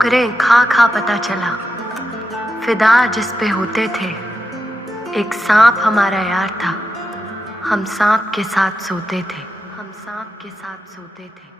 ठोकरें खा खा पता चला, फिदा जिस पे होते थे। एक सांप हमारा यार था, हम सांप के साथ सोते थे, हम सांप के साथ सोते थे।